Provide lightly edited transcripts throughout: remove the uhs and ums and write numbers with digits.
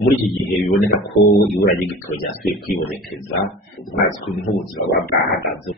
muri iki gihe biboneka ko ibura ry'igitoro ryasubiye kwibonekeza maze nk'ubuzima buba bwahagaze.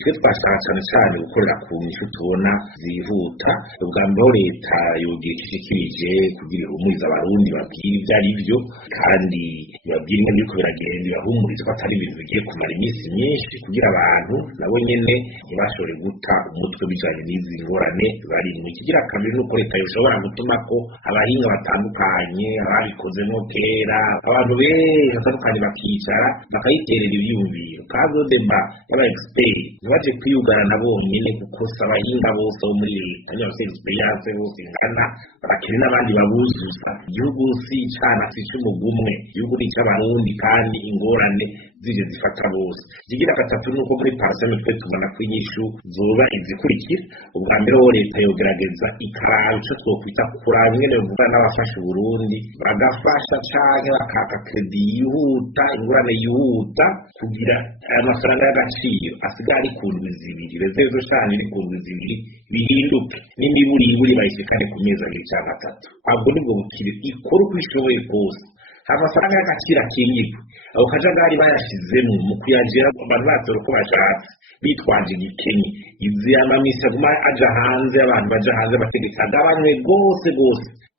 Twe twashaka cyane cyane gukorera ku nyishu tubona zihuta. Ubwa mbere leta yogira ishikirije kugira ihumurize abarundi babwire ibyo ari byo kandi babwire ingene biriko biragenda, ibahumurize ko atari ibintu bigiye kumara iminsi myinshi kugira abantu nabo nyene ntibashobore guta umutwe bijanye n'izi ngorane barimwo. Ikigira kabiri nuko leta yoshobora gutuma ko abahinga batandukanye ababikozemo kera abantu benshi batandukanye bakicara bakayiterera ivyiyumviro kazo deba y'aba expert ntibaje kwiyugarana bonyene kuko abahinga bose bo muri leta niyo bafite experience bose ingana barakene n'abandi babuzuza. Igihugu si icana si c'umugumwe, igihugu ni c'abarundi kandi ingorane zije zifata bose. Ikigira gatatu nuko muri paraseme twe tubona ko inyishu zoba izikurikira. Ubwa mbere ho leta yogerageza ikaraba ico twokwita kuraba ingene bivuga n'abafasha Burundi bagafasha canke bakaka kredi yihuta ingorane yihuta kugira amafaranga y'agaciro asigara ari ku ndwi zibiri rezezo cane iri ku ndwi zibiri bihinduke n'imiburiburi bayishikane ku mezi abiri canke atatu. Ahubwo nibwo bukiri ikora uko ishoboye kose amafaranga y'agaciro akingirwe abo kajagari bayashizemo mu kuyagera abantu batora uko bashatse bitwaje igikenye izi amamisi aguma aja hanze abantu baja hanze bategeka agabanywe rwose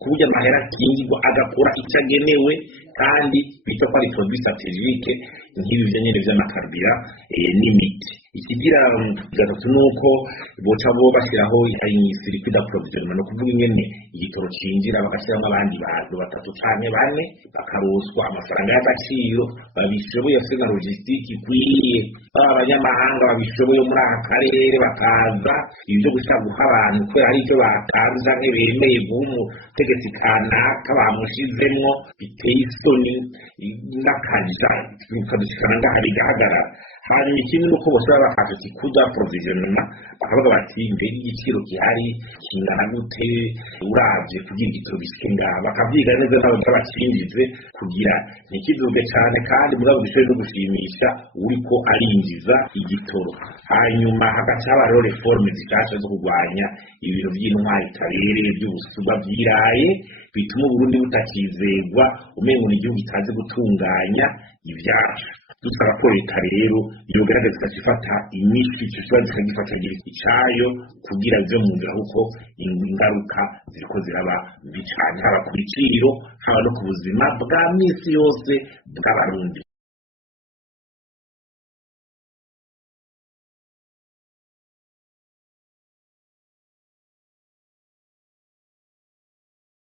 kuburyo amahera akingirwa agakora icyo agenewe kandi bita ko ari produit strategique nk'ibi byo nyene vy'amakarbira n'imiti. Ikigira gatatu nuko boca bo bashiraho circuit d'approvisionnement no kuvuga ingene igitoro cinjira bagashiramo abandi bantu batatu canke bane bakaroswa amafaranga y'agaciro babishoboye afite na logistique ikwiye abanyamahanga babishoboye muri aka karere bakaza ibyo gushaka guha abantu ko hari icyo batanze canke bemeye guha umutegetsi kanaka bamushizemwo biteye isoni n'akaja bikadushikana ngahari gahagarara. Hanyuma ikindi nuko bose baba bafashe kuda provisionnement bakavuga bati mbere igiciro gihari kingana gute uravye kugira igitoro bishinga bakavyiga neza n'abacinjize kugira ntikizuge cyane kandi murabo bishoye no gushimisha uriko arinjiza igitoro. Hanyuma hagaca haba reforme zishasha zo kurwanya ibintu by'intwari karere by'ubusuma byiraye bituma Burundi butakizegwa umengo ni igihugu kitaze gutunganya ibyacu. Dusaba ko leta rero yogerageza ikafata inyishu ico kibazo ikagifata icayo kugira byo mu nzira kuko ingaruka ziriko ziraba mbi cane haba ku biciro haba no ku buzima bwa misi yose bw'abarundi.